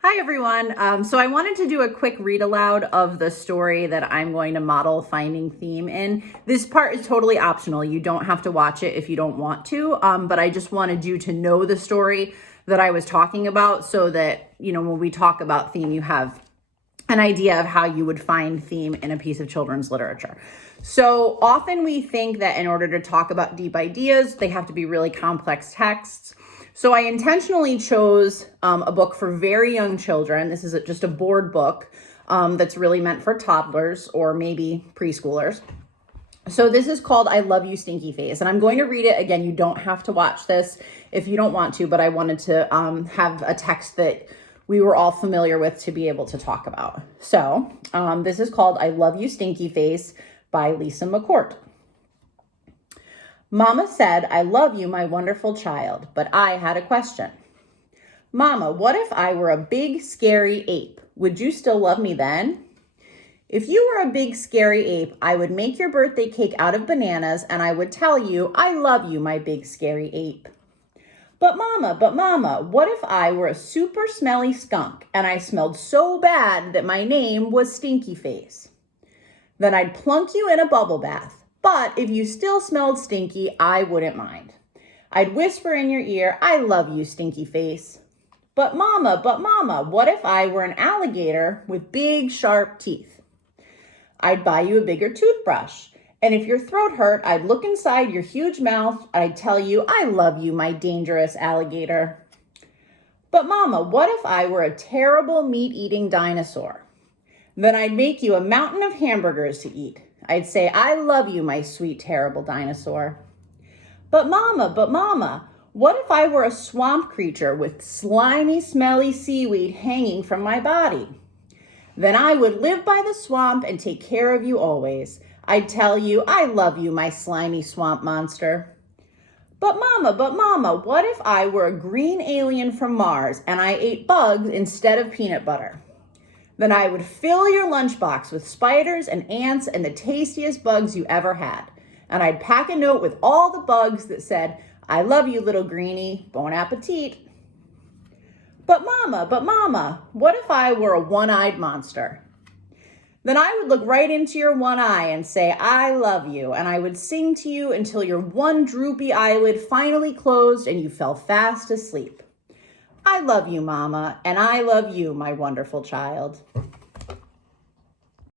Hi, everyone. So I wanted to do a quick read aloud of the story that I'm going to model finding theme in. This part is totally optional. You don't have to watch it if you don't want to, but I just wanted you to know the story that I was talking about so that, when we talk about theme, you have an idea of how you would find theme in a piece of children's literature. So often we think that in order to talk about deep ideas, they have to be really complex texts. So I intentionally chose a book for very young children. This is just a board book that's really meant for toddlers or maybe preschoolers. So this is called I Love You, Stinky Face. And I'm going to read it again. You don't have to watch this if you don't want to, but I wanted to have a text that we were all familiar with to be able to talk about. So this is called I Love You, Stinky Face by Lisa McCourt. Mama said, I love you, my wonderful child, but I had a question. Mama, what if I were a big, scary ape? Would you still love me then? If you were a big, scary ape, I would make your birthday cake out of bananas and I would tell you, I love you, my big, scary ape. But mama, what if I were a super smelly skunk and I smelled so bad that my name was Stinky Face? Then I'd plunk you in a bubble bath. But if you still smelled stinky, I wouldn't mind. I'd whisper in your ear, I love you, Stinky Face. But mama, what if I were an alligator with big, sharp teeth? I'd buy you a bigger toothbrush. And if your throat hurt, I'd look inside your huge mouth. I'd tell you, I love you, my dangerous alligator. But mama, what if I were a terrible meat-eating dinosaur? Then I'd make you a mountain of hamburgers to eat. I'd say, I love you, my sweet, terrible dinosaur. But mama, what if I were a swamp creature with slimy, smelly seaweed hanging from my body? Then I would live by the swamp and take care of you always. I'd tell you, I love you, my slimy swamp monster. But mama, what if I were a green alien from Mars and I ate bugs instead of peanut butter? Then I would fill your lunchbox with spiders and ants and the tastiest bugs you ever had. And I'd pack a note with all the bugs that said, I love you, little greenie, bon appetit. But mama, what if I were a one-eyed monster? Then I would look right into your one eye and say, I love you. And I would sing to you until your one droopy eyelid finally closed and you fell fast asleep. I love you, mama, and I love you, my wonderful child.